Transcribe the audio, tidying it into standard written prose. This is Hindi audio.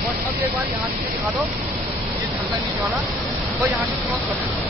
我朝这关यहाँ से दिखा दो, ये ठंडा नहीं वाला, वो यहाँ से क्रॉस कर